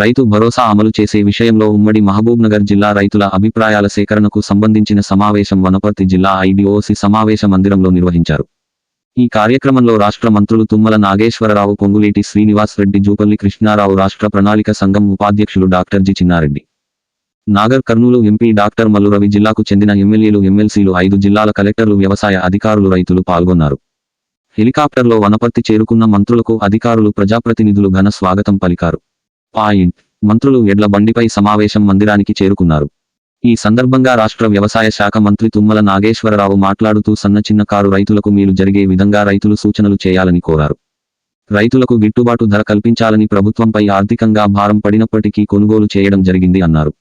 రైతు భరోసా అమలు చేసే విషయంలో ఉమ్మడి మహబూబ్నగర్ జిల్లా రైతుల అభిప్రాయాల సేకరణకు సంబంధించిన సమావేశం వనపర్తి జిల్లా ఐబీఓసి సమావేశ మందిరంలో నిర్వహించారు. ఈ కార్యక్రమంలో రాష్ట్ర మంత్రులు తుమ్మల నాగేశ్వరరావు, పొంగులేటి శ్రీనివాస్ రెడ్డి, జూపల్లి కృష్ణారావు, రాష్ట్ర ప్రణాళిక సంఘం ఉపాధ్యక్షులు doctor G Chinna Reddy, Nagar Kurnool MP doctor Mallu Ravi, జిల్లాకు చెందిన ఎమ్మెల్యేలు, ఎమ్మెల్సీలు, 5 జిల్లాల కలెక్టర్లు, వ్యవసాయ అధికారులు, రైతులు పాల్గొన్నారు. హెలికాప్టర్లో వనపర్తి చేరుకున్న మంత్రులకు అధికారులు, ప్రజాప్రతినిధులు ఘన స్వాగతం పలికారు. మంత్రులు ఎడ్ల బండిపై సమావేశం మందిరానికి చేరుకున్నారు. ఈ సందర్భంగా రాష్ట్ర వ్యవసాయ శాఖ మంత్రి తుమ్మల నాగేశ్వరరావు మాట్లాడుతూ సన్న చిన్నకారు రైతులకు మేలు జరిగే విధంగా రైతులు సూచనలు చేయాలని కోరారు. రైతులకు గిట్టుబాటు ధర కల్పించాలని, ప్రభుత్వంపై ఆర్థికంగా భారం పడినప్పటికీ కొనుగోలు చేయడం జరిగింది అన్నారు.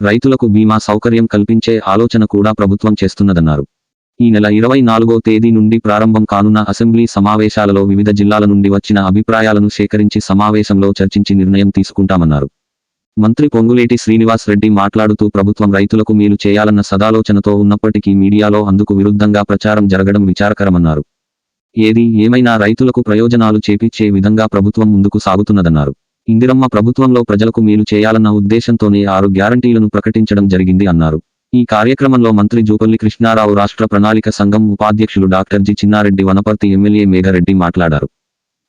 రైతులకు బీమా సౌకర్యం కల్పించే ఆలోచన కూడా ప్రభుత్వం చేస్తున్నదన్నారు. ఈ నెల 24వ తేదీ నుండి ప్రారంభం కానున్న అసెంబ్లీ సమావేశాలలో వివిధ జిల్లాల నుండి వచ్చిన అభిప్రాయాలను సేకరించి సమావేశంలో చర్చించి నిర్ణయం తీసుకుంటామన్నారు. మంత్రి పొంగులేటి శ్రీనివాస్ రెడ్డి మాట్లాడుతూ ప్రభుత్వం రైతులకు మేలు చేయాలన్న సదాలోచనతో ఉన్నప్పటికీ మీడియాలో అందుకు విరుద్ధంగా ప్రచారం జరగడం విచారకరమన్నారు. ఏది ఏమైనా రైతులకు ప్రయోజనాలు చేకూర్చే విధంగా ప్రభుత్వం ముందుకు సాగుతున్నదన్నారు. ఇందిరమ్మ ప్రభుత్వంలో ప్రజలకు మేలు చేయాలన్న ఉద్దేశంతోనే 6 గ్యారంటీలను ప్రకటించడం జరిగింది అన్నారు. ఈ కార్యక్రమంలో మంత్రి జూపల్లి కృష్ణారావు, రాష్ట్ర ప్రణాళిక సంఘం ఉపాధ్యక్షులు doctor G Chinnareddy, Wanaparthy MLA Meghareddy మాట్లాడారు.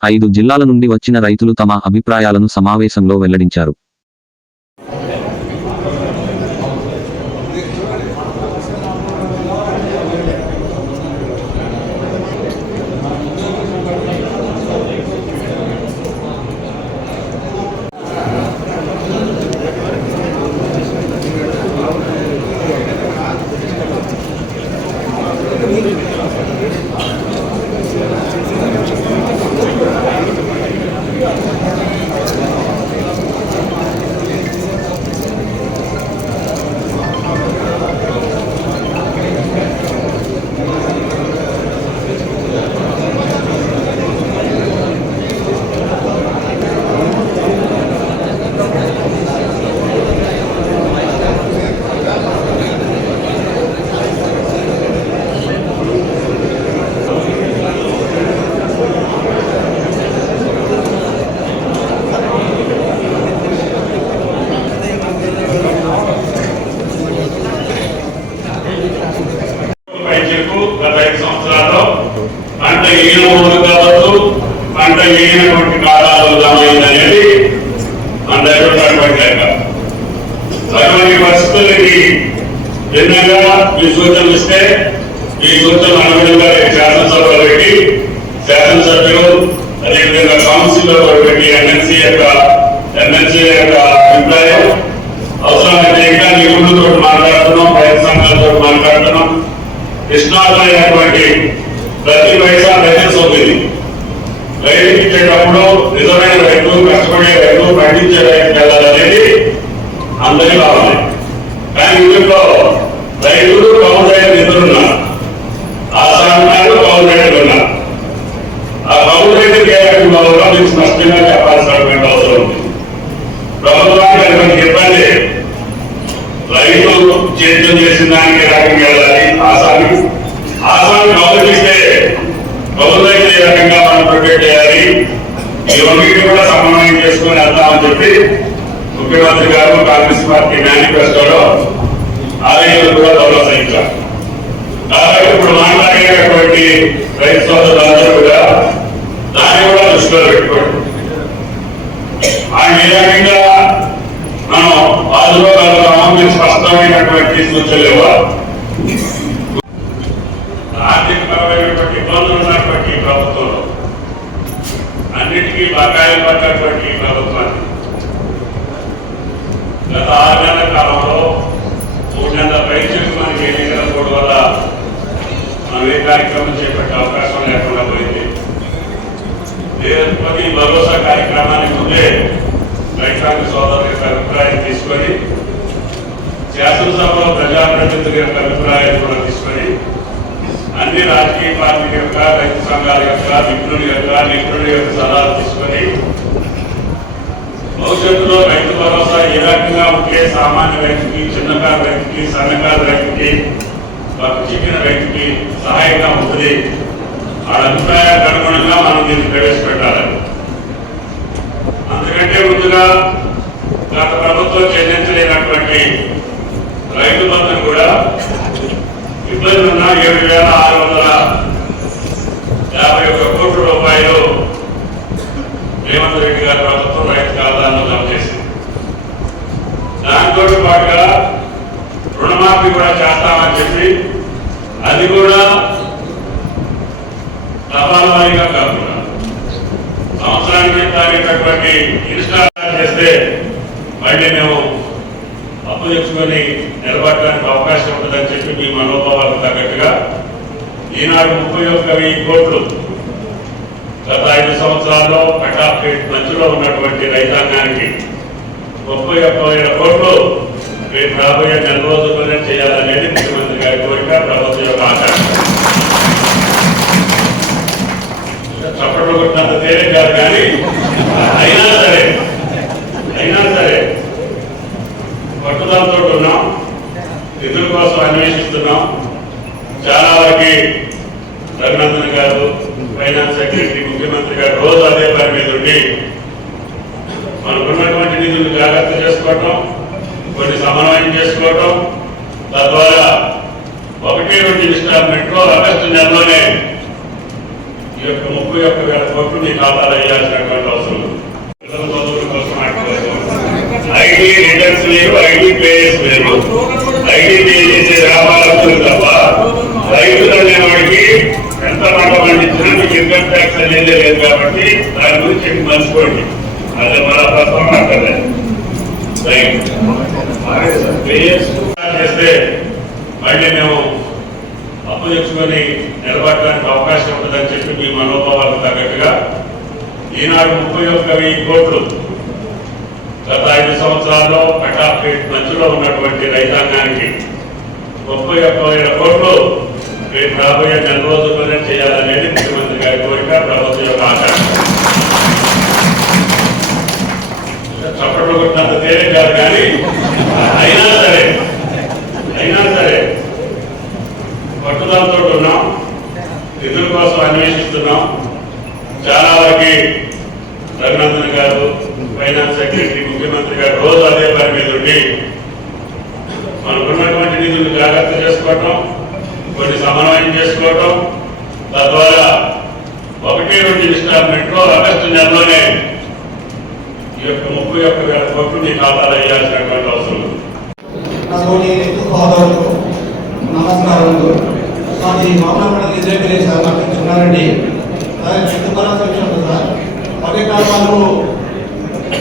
5 జిల్లాల నుండి వచ్చిన రైతులు తమ అభిప్రాయాలను సమావేశంలో వెల్లడించారు. గత 5 సంవత్సరాల్లో పంట ఏమైనటువంటి పంట ఏమైనటువంటి కాలాలు జమైందనేది మన దగ్గర ఉన్నటువంటి లెక్క. అటువంటి పరిస్థితులకి భిన్నంగా ఈ సూచనలు ఇస్తే ఈ సూచనలు అనుగుణంగా శాసనసభలో పెట్టి శాసనసభ్యులు అదేవిధంగా కౌన్సిల్లో పెట్టి ఎమ్మెల్సీ యొక్క అభిప్రాయం అవసరమైతే ఇంకా నిపుణులతో మాట్లాడుతున్నాం, రైతు సంఘాలతో మాట్లాడుతున్నాం. కృష్ణాలో అయినటువంటి ప్రతి పైసా రైతు సోకింది. రైతుకి ఇచ్చేటప్పుడు నిజమైన రైతు, కష్టపడే రైతు, పండించే రైతు వెళ్ళాలనేది అందరికీ కావాలి. కానీ ఇందులో రైతులు, కౌలు రైతులు ఇద్దరున్నారు. ఆసానాలు, కౌలు రైతులు ఉన్నారు. ఆ కౌలు రైతులు ఏ రకంగా మీకు స్పష్టంగా చెప్పాల్సినటువంటి అవసరం ఉంది. ప్రభుత్వానికి అటువంటి ఇబ్బంది రైతు చేతులు చేసిన దానికి రకంగా వెళ్ళాలి. ఆసాన్ని కౌలుకిస్తే కౌలు రైతులు ఏ రకంగా మనం ప్రిపేర్ చేయాలి, ఈ రెండింటిని కూడా సమన్వయం చేసుకుని వెళ్తామని చెప్పి ముఖ్యమంత్రి గారు కాంగ్రెస్ పార్టీ మేనిఫెస్టోలో ఆలయాలు కూడా ప్రోత్సహించారు. కాబట్టి ఇప్పుడు మాట్లాడేటటువంటి రైతు సోదరులందరూ కూడా దాన్ని కూడా దృష్టిలో పెట్టుకోండి. ఆయన ఏ రకంగా మనం ఆదుకోగలుగుతామో మీరు స్పష్టమైనటువంటి సూచనలు ఇవ్వాలి. ఆర్థికపరమైనటువంటి ఇబ్బందులు ఉన్నటువంటి ప్రభుత్వంలో అన్నిటికీ బకాయిలు పడ్డటువంటి ప్రభుత్వాన్ని గత 6 నెలల కాలంలో 3 నెలల పైచలకు మనకి ఎన్నికల కోడ్ వల్ల మనం ఏ కార్యక్రమం చేపట్టే అవకాశం లేకుండా పోయింది. ప్రతి భరోసా కార్యక్రమానికి ముందే రైతాంగ సోదరుల యొక్క అభిప్రాయం తీసుకొని శాసనసభలో ప్రజాప్రతినిధుల యొక్క అభిప్రాయాలు కూడా తీసుకొని అన్ని రాజకీయ పార్టీల యొక్క, రైతు సంఘాల యొక్క, నిపుణుల యొక్క సలహాలు తీసుకొని భవిష్యత్తులో రైతు భరోసా ఏ రకంగా ఉంటే సామాన్య రైతుకి, చిన్నకారు రైతుకి, సన్నకారు రైతుకి, చిక్కిన రైతుకి సహాయంగా ఉంటుంది. వాళ్ళ అభిప్రాయాలకు అనుగుణంగా మనం దీన్ని ప్రవేశపెట్టాలి. అందుకంటే ముందుగా గత ప్రభుత్వం చెల్లించలేనటువంటి రైతు బంధును కూడా ఇబ్బంది ఉన్న 7,651 కోట్ల రూపాయలు రేవంత్ రెడ్డి గారి ప్రభుత్వం రైతు ఖాతాల్లో జమ చేసింది. దాంతో పాటుగా రుణమాఫీ కూడా చేస్తామని చెప్పి అది కూడా తపాలవారీగా కాకుండా సంవత్సరానికి తాగేటటువంటి ఇన్స్టాల్ చేస్తే మళ్ళీ మేము అప్పు తెచ్చుకొని నిలబడడానికి అవకాశం ఉంటుందని చెప్పి మీ మనోభావాలకు తగ్గట్టుగా ఈనాడు 31,000 కోట్లు గత 5 సంవత్సరాల్లో కటాఫ్ రేట్ మధ్యలో ఉన్నటువంటి రైతాంగానికి 31,000 కోట్లు రేపు రాబోయే నెల రోజుల్లోనే చేయాలనేది ముఖ్యమంత్రి గారి కోరిక, ప్రభుత్వం యొక్క ఆకాంక్ష. చప్పట్లు కొట్టినంత తేలిక కాదు, కానీ అయినా సరే పట్టుదలతో ఉన్నాం, నిధుల కోసం అన్వేషిస్తున్నాం. చాలా వరకు రఘునందన్ గారు, ఫైనాన్స్ సెక్రటరీ, ముఖ్యమంత్రి గారు రోజు అదే పని మీద ఉండి మనకున్నటువంటి నిధులు జాగ్రత్త చేసుకోవటం, కొన్ని సమన్వయం చేసుకోవటం, తద్వారా 1-2 ఇన్స్టాల్మెంట్లో ఆగస్టు నెలలోనే ఈ యొక్క 31,000 కోట్లు మీ ఖాతాలో వేయాల్సినటువంటి అవసరం ఉంది. పిల్లల చదువుల కోసం ఐటీ రిటర్న్స్ వేరు, ఐటీ పేయర్స్ వేరు. ఐటీ పే చేసే వ్యాపారస్తులు తప్ప రైతులు అనేవాడికి ఎంత పంట పండించినా మీకు ఇన్కమ్ ట్యాక్స్ అనేది లేదు కాబట్టి దాని గురించి మర్చిపోండి. అది మన ప్రస్తుతం అక్కర్లేదు. చేస్తే మళ్ళీ మేము అప్పు తెచ్చుకొని నిలబడడానికి అవకాశం ఉంటుందని చెప్పి మీ మనోభావాలకు తగ్గట్టుగా ఈనాడు 31,000 కోట్లు గత 5 సంవత్సరాల్లో కటాఫ్ రేట్ మధ్యలో ఉన్నటువంటి రైతాంగానికి 31,000 కోట్లు రేపు రాబోయే నెల రోజుల్లోనే చేయాలనేది ముఖ్యమంత్రి గారి కోరిక, ప్రభుత్వం యొక్క ఆకాంక్ష. చప్పట్లు కొట్టినంత తేలిక కాదు, కానీ అయినా సరే పట్టుదలతో ఉన్నాం, నిధుల కోసం అన్వేషిస్తున్నాం. చాలా వరకు రఘునందన్ గారు, ఫైనాన్స్ సెక్రటరీ, ముఖ్యమంత్రి గారు రోజు అదే పని మీద ఉండి మనకున్నటువంటి నిధులు జాగ్రత్త చేసుకోవటం, కొన్ని సమన్వయం చేసుకోవటం, తద్వారా 1-2 ఇన్స్టాల్మెంట్లో ఆగస్టు నెలలోనే ఈ యొక్క 31,000 కోట్లు మీ ఖాతాలో వేయాల్సినటువంటి అవసరం ఉంది. నమస్కారాలు. మాది మామూలు నిజమే సార్, నాకు చిన్నారండి రైతు భరోసా విషయంలో సార్ అదే కాలంలో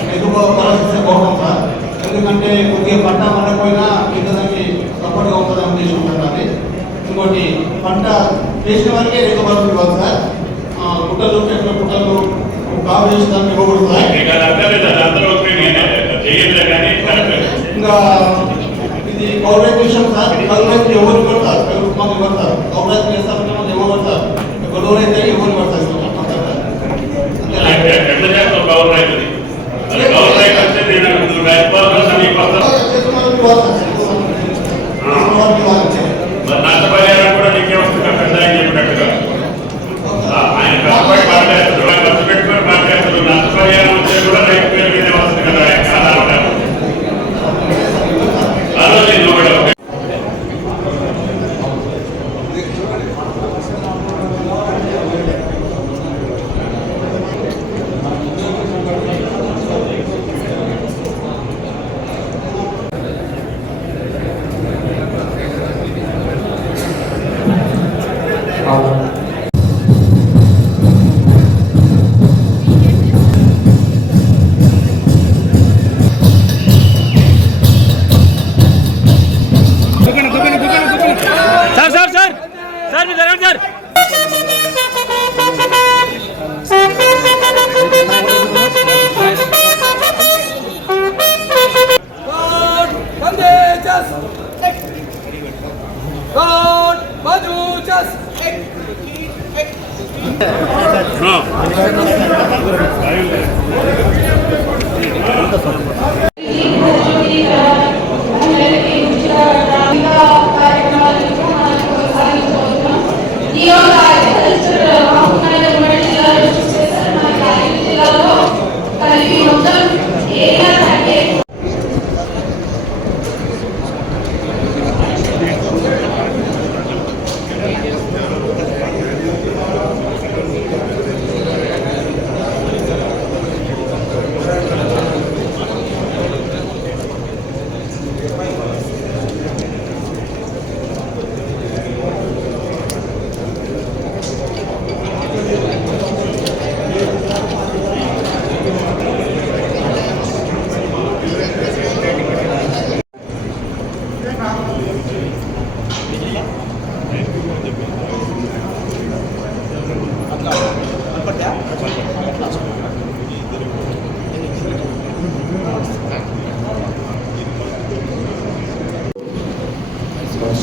రైతు భరోసా పోతాం సార్. ఎందుకంటే కొద్దిగా పంట పండకపోయినా కిందకి సపోర్ట్గా ఉంటుందని ఉద్దేశం ఉంటుంది. ఇంకోటి పంట వేసిన వారికే రైతు భరోసా ఇవ్వాలి సార్. గుట్టలు గుట్టలు కాపు చేస్తాను ఇవ్వకూడదు సార్. ఇంకా ఇది గవర్నమెంట్ విషయం సార్. గవర్నమెంట్ ఎవరు కొడతారు, మంది కొడతారు. గవర్నమెంట్ చేస్తామంటే మనం ఎవరు కొడతారు, గొడవలు అయితే ఎవరు కొడతారు. నష్టపరిహారం కూడా నీకే వస్తుంది పెద్ద చెప్పినట్టుగా ఆయన కష్టపడి మాట్లాడుతారు, ఖర్చు పెట్టుకొని మాట్లాడుతారు. నష్టపరిహారం వచ్చే కూడా రైతు పేరు మీదే వస్తుంది కదా.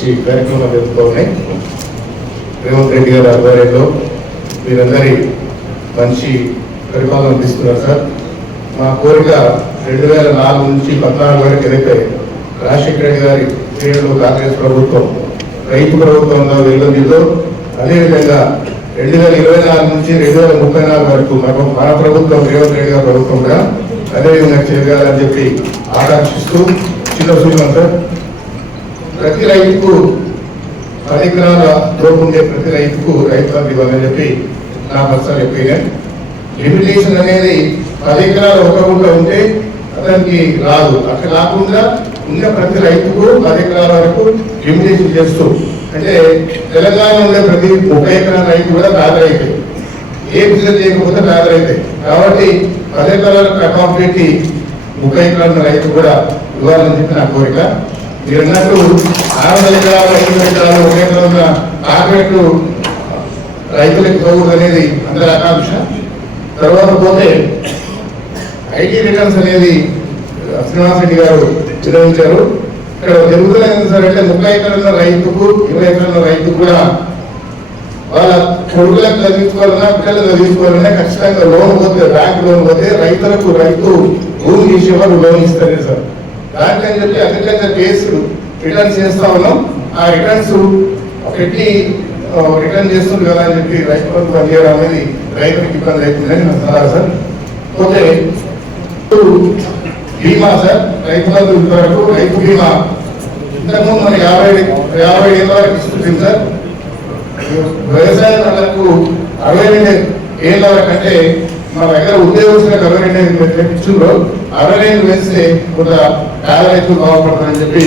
మంచి కార్యక్రమాలు జరుగుతూ ఉన్నాయి. రేవంత్ రెడ్డి గారి ఆధ్వర్యంలో మీరందరి మంచి పరిపాలన అందిస్తున్నారు సార్. మా కోరిక 2004 నుంచి 14 వరకు ఏదైతే రాజశేఖర రెడ్డి గారి పీరియడ్లో కాంగ్రెస్ ప్రభుత్వం రైతు ప్రభుత్వంగా వెలుగొందిందో అదేవిధంగా 2024 నుంచి 2034 వరకు మన ప్రభుత్వం రేవంత్ రెడ్డి గారి ప్రభుత్వం కూడా అదేవిధంగా చేయగలని చెప్పి ఆకాంక్షిస్తూ చిన్న సూచన సార్. ప్రతి రైతుకు 10 ఎకరాల లోపు ఉండే ప్రతి రైతుకు రైతు బంధు ఇవ్వాలని చెప్పి నా పర్సనల్ ఒపీనియన్. లిమిటేషన్ అనేది 10 ఎకరాల ఒక గుంట ఉంటే అతనికి రాదు. అట్లా కాకుండా ఉన్న ప్రతి రైతుకు 10 ఎకరాల వరకు లిమిటేషన్ చేస్తూ, అంటే తెలంగాణ ఉండే ప్రతి 30 ఎకరాల రైతు కూడా పేద రైతే, ఏ బిజినెస్ చేయకపోతే పేద రైతే. కాబట్టి 10 ఎకరాలకు కట్ ఆఫ్ పెట్టి 30 ఎకరాల రైతు కూడా ఇవ్వాలని చెప్పి నా కోరిక. మీరు అన్నట్టు 600 ఎకరాలు 500 ఎకరాలు 1 ఎకరం కార్పొరేట్ రైతులకు పోకూడదు అనేది అందరి ఆకాంక్ష. తర్వాత పోతే ఐటీ రిటర్న్స్ అనేది శ్రీనివాస్ రెడ్డి గారు నిర్వహించారు. ఇక్కడ జరుగుతున్నది సార్ అంటే 30 ఎకరాల రైతుకు 20 ఎకరాల రైతుకు కూడా వాళ్ళ కొడుకులకు చదివించుకోవాలన్నా పిల్లలు చదివించుకోవాలన్నా ఖచ్చితంగా లోన్ పోతే, బ్యాంక్ లోన్ పోతే రైతులకు రైతు భూమి తీసేవారు లోన్ ఇస్తారు సార్. దాంట్లో అని చెప్పి అగ్రికల్చర్ కేసు రిటర్న్స్ చేస్తా ఉన్నాం. ఆ రిటర్న్స్ పెట్టి రిటర్న్ చేస్తుంది కదా అని చెప్పి రైతులకు పనిచేయడం అనేది రైతులకు ఇబ్బంది అవుతుందని నాకు సలహా సార్. పోతే బీమా సార్, రైతు బంధు వరకు రైతు బీమా ఇంతకుముందు మన 50 ఏళ్ళ వరకు ఇస్తుంది సార్. వ్యవసాయ రంగాలకు 62 ఏళ్ళ వరకు అంటే మన దగ్గర ఉద్యోగస్తులకు 62 తెప్పించుండ్రు. 62 వేస్తే కొంత పేద రైతులు బాగుపడతారని చెప్పి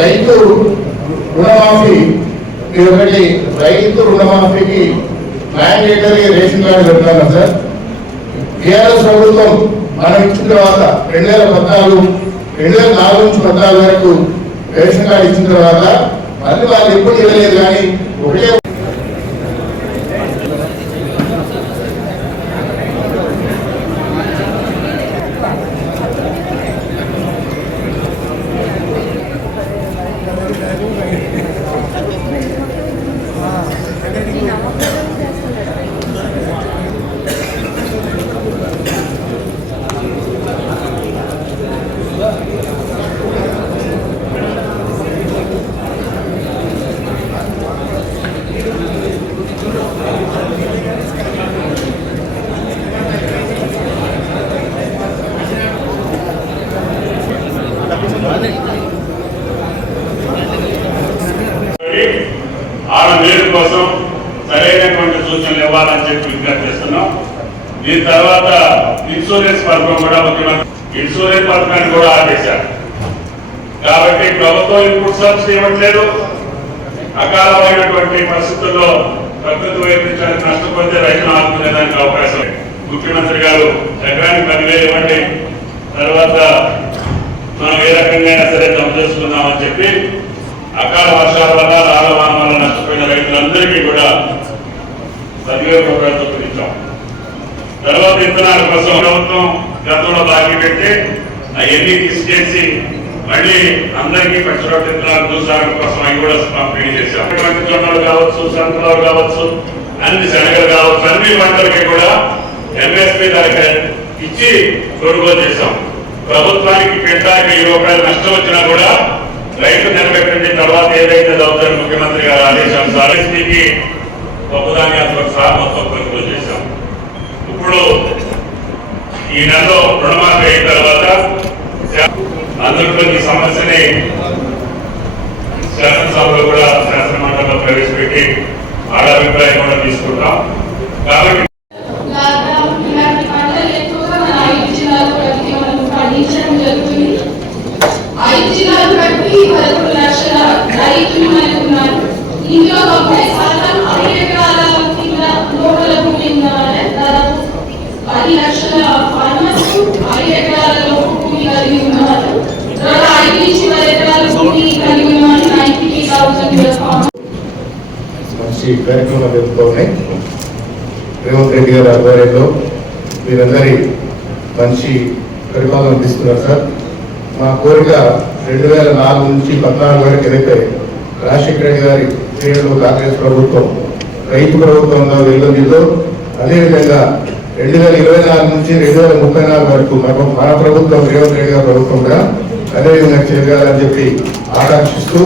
రైతు రుణమాఫీ మీరు ఒకటి రైతు రుణమాఫీకి మ్యాండేటరీ రేషన్ కార్డు పెడతాను సార్. టీఆర్ఎస్ ప్రభుత్వం మనం ఇచ్చిన తర్వాత 2014 నుంచి 14 వరకు రేషన్ కార్డు ఇచ్చిన తర్వాత మళ్ళీ వాళ్ళు ఎప్పుడు ఇవ్వలేదు. కానీ ఒకటే మేలు కోసం సరైనటువంటి సూచనలు ఇవ్వాలని చెప్పి విజ్ఞప్తి చేస్తున్నాం. దీని తర్వాత ఇన్సూరెన్స్ పథకం కూడా ముఖ్యమంత్రి ఇన్సూరెన్స్ పథకాన్ని కూడా ఆపేశారు. కాబట్టి ప్రభుత్వం ఇన్పుట్ సబ్సిడీ ఇవ్వట్లేదు. అకాలమైనటువంటి పరిస్థితుల్లో ప్రకృతి వైపరీత్యానికి నష్టపోతే రైతులు ఆదుకునేదానికి అవకాశం. ముఖ్యమంత్రి గారు ఎకరానికి 10,000 ఇవ్వండి, తర్వాత మనం ఏ రకంగా అయినా సరే జమ చేసుకుందామని చెప్పి అకాల వర్షాల వల్ల రాళ్లవాన వల్ల నష్టపోయిన రైతులందరికీ కూడా 10,000 రూపాయలతో ఇచ్చాం. తర్వాత విత్తనాల కోసం ప్రభుత్వం గతంలో బాకీ పెట్టి అవన్నీ తీసుకేసి మళ్ళీ అందరికీ పచ్చిరొట్టు విత్తనాలు దూసారం కోసం అవి కూడా పంపిణీ చేశాం. జొన్నలు కావచ్చు, సంతరాలు కావచ్చు, అన్ని శనగలు కావచ్చు, అన్ని పంటలకి కూడా ఎంఎస్పీ ధర ఇచ్చి కొనుగోలు చేశాం. ప్రభుత్వానికి క్వింటాల్కి 20 రూపాయలు నష్టం వచ్చినా కూడా రైతు నిలబెట్టండి, తర్వాత ఏదైతే అవుతారో ముఖ్యమంత్రి గారు ఆదేశానుసారం ఎస్పీకి పప్పుధాన్యాలతో సహా మొత్తం కొనుగోలు చేశాం. ఇప్పుడు ఈ నెలలో రుణమాఫీ అయిన తర్వాత అందరిలో ఈ సమస్యని శాసనసభలో కూడా శాసనమండలిలో ప్రవేశపెట్టి ఆడాభిప్రాయం కూడా తీసుకుంటాం. కాబట్టి ఇందులో 90% 10 ఎకరాల లోపల భూమి ఉన్న దాదాపు 10 లక్షల ఫార్మర్స్ 5 ఎకరాల లోపు భూమి కలిగి ఉన్నారు. 5 నుంచి 10 ఎకరాల భూమి కలిగి ఉన్న 93,000 మంచి కార్యక్రమాలు జరుగుతూ ఉన్నాయి. రేవంత్ రెడ్డి గారి ఆధ్వర్యంలో మీరందరి మంచి పరిపాలన అందిస్తున్నారు సార్. మా కోరిక 2004 నుంచి 14 వరకు ఏదైతే రాజశేఖర రెడ్డి గారి పీరియడ్లో కాంగ్రెస్ ప్రభుత్వం రైతు ప్రభుత్వంలో వెళ్ళిందో అదేవిధంగా 2024 నుంచి 2034 వరకు మన ప్రభుత్వం రేవంత్ రెడ్డి గారి ప్రభుత్వం కూడా అదేవిధంగా చేయగలని చెప్పి ఆకాంక్షిస్తూ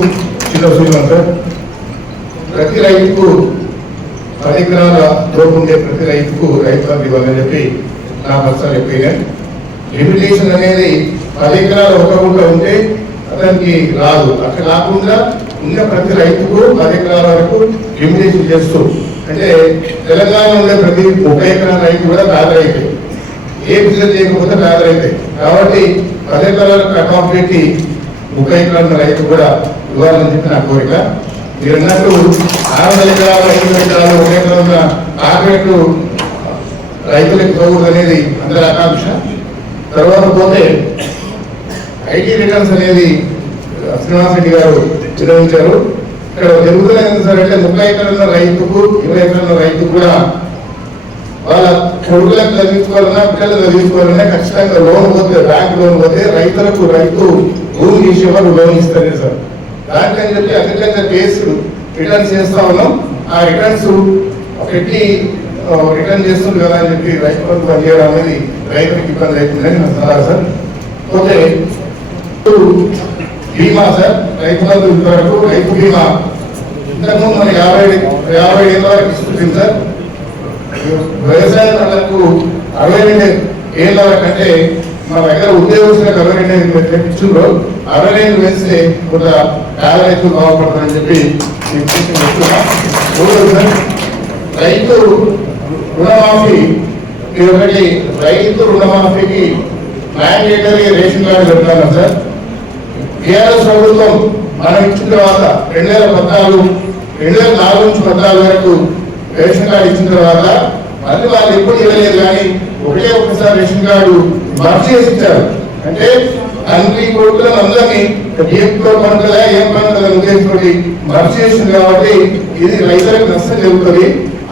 చిన్న సూచన సార్, ప్రతి రైతుకు 10 ఎకరాల లోపు ఉండే ప్రతి రైతుకు రైతు బంధు ఇవ్వాలని చెప్పి నా పర్సనల్ ఒపీనియన్. లిమిటేషన్ అనేది 10 ఎకరాలు ఒక గుంట ఉంటే అతనికి రాదు, అట్లా కాకుండా ఉన్న ప్రతి రైతుకు 10 ఎకరాల వరకు లిమిటేషన్ చేస్తూ, అంటే తెలంగాణ ఉండే ప్రతి 30 ఎకరాల రైతు కూడా పేద రైతే, ఏ బిజినెస్ చేయకపోతే పేద రైతే. కాబట్టి 10 ఎకరాలకు అకౌంట్ పెట్టి 30 ఎకరాల రైతు కూడా ఇవ్వాలని చెప్పి నా కోరిక. మీరు అన్నట్టు 600 ఎకరాలు 500 ఎకరాలు 1 ఎకరం కాంక్రీటు రైతులకు పోకూడదు అనేది అందరి ఆకాంక్ష. తర్వాత పోతే ఐటీ రిటర్న్స్ అనేది శ్రీనివాస్ రెడ్డి గారు నిర్వహించారు. ఇక్కడ జరుగుతున్న ఏంటి సార్ అంటే 30 ఎకరాల రైతుకు 20 ఎకరాల రైతుకు కూడా వాళ్ళ కొడుకులకు చదివించుకోవాలన్నా పిల్లలు చదివించుకోవాలన్నా ఖచ్చితంగా లోన్ పోతే, బ్యాంక్ లోన్ పోతే రైతులకు రైతు భూమి తీసేవారు లోన్ ఇస్తారు సార్. దానికని చెప్పి అగ్రికల్చర్ కేసు రిటర్న్స్ చేస్తా ఉన్నాం. ఆ రిటర్న్స్ పెట్టి రిటర్న్ చేస్తుంది కదా అని చెప్పి రైతు బంధు పనిచేయడం అనేది రైతులకు ఇబ్బంది అవుతుందని నా సలహా సార్. పోతే బీమా సార్, రైతు బంధు వరకు రైతు బీమా ఇంతకుముందు మన 50 ఏళ్ళ వరకు ఇస్తుంది సార్. వ్యవసాయదారులకు 62 ఏళ్ళ వరకు అంటే మన దగ్గర ఉద్యోగస్తులకు 62 తెప్పించుండ్రు, 62 వేస్తే కొంత పేద రైతులు బాగుపడతారని చెప్పి రైతు రుణమాఫీ ఒకటి, రైతు రుణమాఫీకి మ్యాండేటరీ రేషన్ కార్డు పెడతాను సార్. టీఆర్ఎస్ ప్రభుత్వం మనం ఇచ్చిన తర్వాత 2014 నుంచి 14 వరకు రేషన్ కార్డు ఇచ్చిన తర్వాత మళ్ళీ వాళ్ళు ఎప్పుడు ఇవ్వలేదు, కానీ ఒకసారి రేషన్ కార్డు మర్చి చేసి ఇచ్చారు. అంటే తండ్రి కొడుకులను అందరినీ ఏం పండుగలే ఏం పండుగలను ఉద్దేశించుకోండి మర్చి చేసింది. కాబట్టి ఇది రైతులకు నష్టం జరుగుతుంది.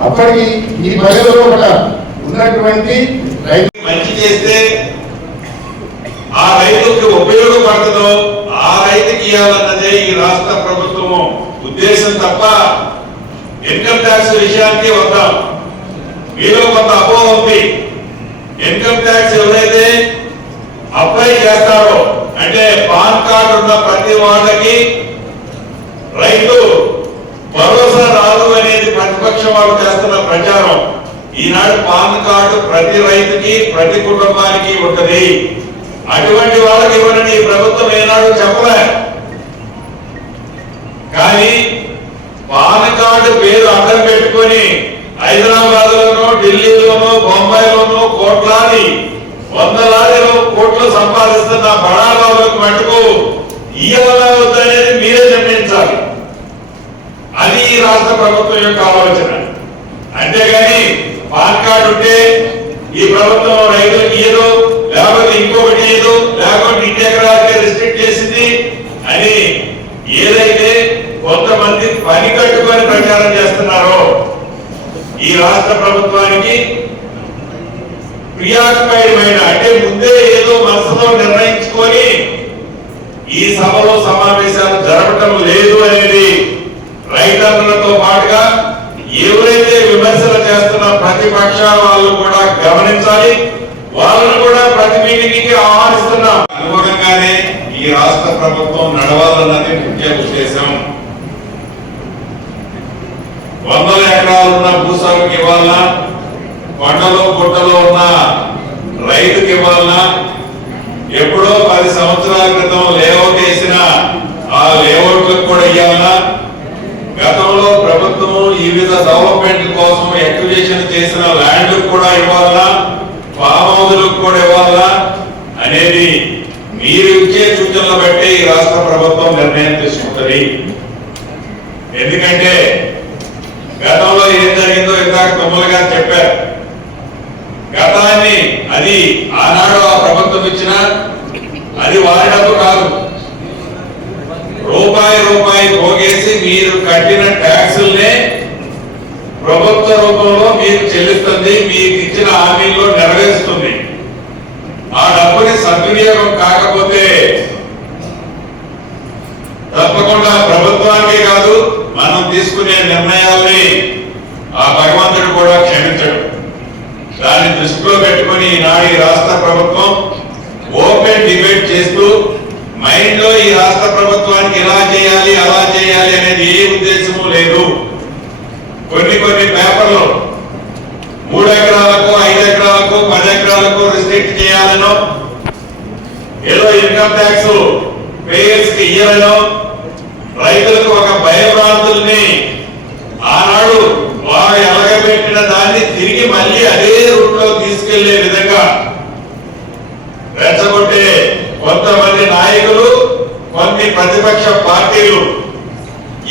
అప్పటికి ఈ ప్రజలలో కూడా ఉన్నటువంటి రైతు మంచి చేస్తే ఆ రైతుకి ఉపయోగపడుతుందో ఆ రైతుకి ఇవ్వాలన్నదే ఈ రాష్ట్ర ప్రభుత్వం ఉద్దేశం తప్ప ఇన్కమ్ ట్యాక్స్ విషయానికి వద్దాం. మీలో కొంత అపోహ ఉంది. ఇన్కమ్ ట్యాక్స్ ఎవరైతే అప్లై చేస్తారో అంటే పాన్ కార్డు ఉన్న ప్రతి వాళ్ళకి రైతు భరోసా రాదు అనేది ప్రతిపక్షం వాళ్ళు చేస్తున్న ప్రచారం. ఈనాడు పాన్ కార్డు ప్రతి రైతుకి ప్రతి కుటుంబానికి ఉంటది. అటువంటి వాళ్ళకి ఇవ్వనని ఈ ప్రభుత్వం ఏనాడు చెప్పలే. కానీ పాన్ కార్డు పేరు అడ్డం పెట్టుకొని హైదరాబాద్ లోనో ఢిల్లీలోనో బొంబాయిలోనో కోట్లాది 100 కోట్లు సంపాదిస్తున్న బడాబాబులకు మటుకు ఇయ్యాల వద్దనేది మీరే నిర్ణయించాలి. అది ఈ రాష్ట్ర ప్రభుత్వం యొక్క ఆలోచన. అంతేగాని పాన్ కార్డు ఉంటే ఈ ప్రభుత్వం రైతులకు ఇయ్యదు, లేకపోతే ఇంకొకటి ఇయ్యదు, లేకపోతే ఇంటి ఎకరాలకే రిస్ట్రిక్ట్ చేసింది అని ఏదైతే కొంతమంది పని కట్టుకొని ప్రచారం చేస్తున్నారో ఈ రాష్ట్ర ప్రభుత్వానికి క్రియాత్మకమైన అంటే ముందే ఏదో మనసులో నిర్ణయించుకొని ఈ సభలో సమావేశాలు జరపడం లేదు అనేది రైతన్నలతో పాటుగా ఎవరైతే విమర్శలు చేస్తున్న ప్రతిపక్ష వాళ్ళు కూడా గమనించాలి. వాళ్ళను కూడా ప్రతి మీటింగ్కి ఆహ్వానిస్తున్నాం. అనుగుణంగానే ఈ రాష్ట్ర ప్రభుత్వం నడవాలన్నది ముఖ్య ఉద్దేశం. 100 ఎకరాలు ఉన్న భూస్వామికి ఇవ్వాలన్నా, కొండలో గుట్టలో ఉన్న రైతుకి ఇవ్వాలన్నా, ఎప్పుడో 10 సంవత్సరాల క్రితం లేఅవుట్ వేసిన ఆ లేఅవుట్లకు కూడా ఇవ్వాలన్నా, గతంలో ప్రభుత్వం వివిధ డెవలప్మెంట్ కోసం ఎక్విజిషన్ చేసిన ల్యాండ్ కూడా ఇవ్వాలన్నా, ఫామ్ హౌస్లకు కూడా ఇవ్వాలన్నా అనేది మీరు ఇచ్చే సూచనలు బట్టి ఈ రాష్ట్ర ప్రభుత్వం నిర్ణయం తీసుకుంటుంది. ఎందుకంటే గతంలో ఏం జరిగిందో ఇందాక తమ్ములు గారు చెప్పారు. గతాన్ని అది ఆనాడు ఆ ప్రభుత్వం ఇచ్చిన అది వారి డబ్బు కాదు. రూపాయి పోగేసి మీరు కట్టిన ట్యాక్సుల్నే ప్రభుత్వ రూపంలో మీకు చెల్లిస్తుంది, మీకు ఇచ్చిన హామీల్లో నెరవేరుస్తుంది. ఆ డబ్బుని సద్వినియోగం కాకపోతే తీసుకునే నిర్ణయాల్ని ఆ భగవంతుడు కూడా క్షమించడు. దాన్ని దృష్టిలో పెట్టుకుని ఈనాడు ఈ రాష్ట్ర ప్రభుత్వం ఓపెన్ డిబేట్ చేస్తూ మైండ్ లో ఈ రాష్ట్ర ప్రభుత్వానికి ఇలా చేయాలి అలా చేయాలి అనేది ఏ ఉద్దేశము లేదు. కొన్ని పేపర్లు 3 ఎకరాలకు 5 ఎకరాలకు 10 ఎకరాలకు రిస్ట్రిక్ట్ చేయాలనో, ఏదో ఇన్కమ్ ట్యాక్స్ పేయర్స్ కి ఇయ్యాలనో, రైతులకు ఒక భయభ్రాంతుల్ని ఆనాడు వారు ఎలగబెట్టిన దాన్ని తిరిగి మళ్ళీ అదే రూట్ లో తీసుకెళ్లే విధంగా రెచ్చగొట్టే కొంతమంది నాయకులు, కొన్ని ప్రతిపక్ష పార్టీలు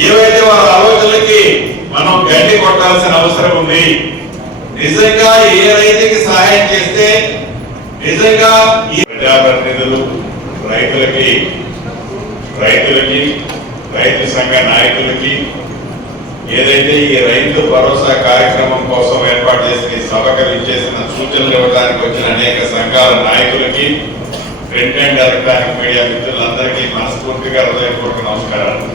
ఏవైతే వారి ఆలోచనలకి మనం గడ్డి కొట్టాల్సిన అవసరం ఉంది. నిజంగా ఏ రైతుకి సహాయం చేస్తే నిజంగా ఈ ప్రజాప్రతినిధులు రైతులకి రైతు సంఘ నాయకులకి ఏదైతే ఈ రైతు భరోసా కార్యక్రమం కోసం ఏర్పాటు చేసిన సభకు ఇచ్చేసిన సూచనలు ఇవ్వడానికి వచ్చిన అనేక సంఘాల నాయకులకి, ప్రింట్ అండ్ ఎలక్ట్రానిక్ మీడియా మిత్రులందరికీ మనస్ఫూర్తిగా హృదయపూర్వక నమస్కారాలు.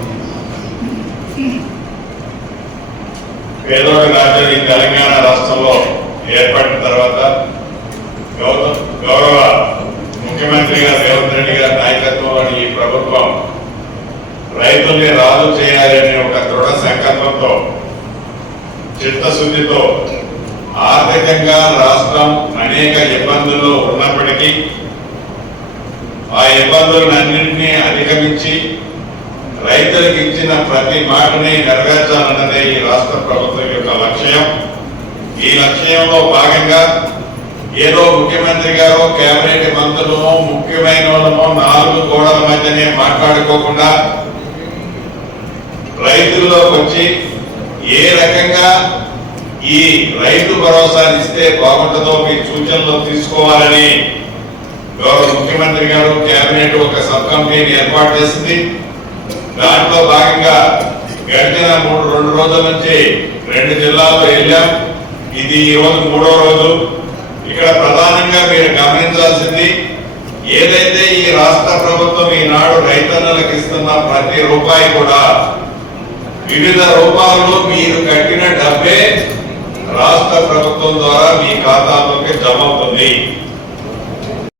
పేదోడి రాజ్యం ఈ తెలంగాణ రాష్ట్రంలో ఏర్పడిన తర్వాత గౌరవ ముఖ్యమంత్రి గారు రేవంత్ రెడ్డి గారి నాయకత్వంలోని ఈ ప్రభుత్వం రైతుల్ని రాజు చేయాలనే ఒక దృఢ సంకల్పంతో, చిత్తశుద్ధితో ఆర్థికంగా రాష్ట్రం అనేక ఇబ్బందుల్లో ఉన్నప్పటికీ ఆ ఇబ్బందులన్నింటినీ అధిగమించి రైతులకు ఇచ్చిన ప్రతి మాటని నెరవేర్చాలన్నదే ఈ రాష్ట్ర ప్రభుత్వం యొక్క లక్ష్యం. ఈ లక్ష్యంలో భాగంగా ఏదో ముఖ్యమంత్రి గారు కేబినెట్ మంత్రులు ముఖ్యమైన వాళ్ళమో 4 గోడల మధ్యనే మాట్లాడుకోకుండా రైతుల్లోకి వచ్చి ఏ రకంగా ఈ రైతు భరోసాని ఇస్తే బాగుంటుందో మీ సూచనలు తీసుకోవాలని గౌరవ ముఖ్యమంత్రి గారు కేబినెట్ ఒక సబ్ కమిటీని ఏర్పాటు చేసింది. దాంట్లో భాగంగా గడిచిన 2 రోజుల నుంచి 2 జిల్లాల్లో వెళ్ళాం. ఇది ఈ రోజు 3వ రోజు. ఇక్కడ ప్రధానంగా మీరు గమనించాల్సింది, ఏదైతే ఈ రాష్ట్ర ప్రభుత్వం ఈనాడు రైతన్నలకు ఇస్తున్న ప్రతి రూపాయి కూడా వివిధ రూపాల్లో మీరు కట్టిన డబ్బే రాష్ట్ర ప్రభుత్వం ద్వారా మీ ఖాతాలోకి జమ అవుతుంది.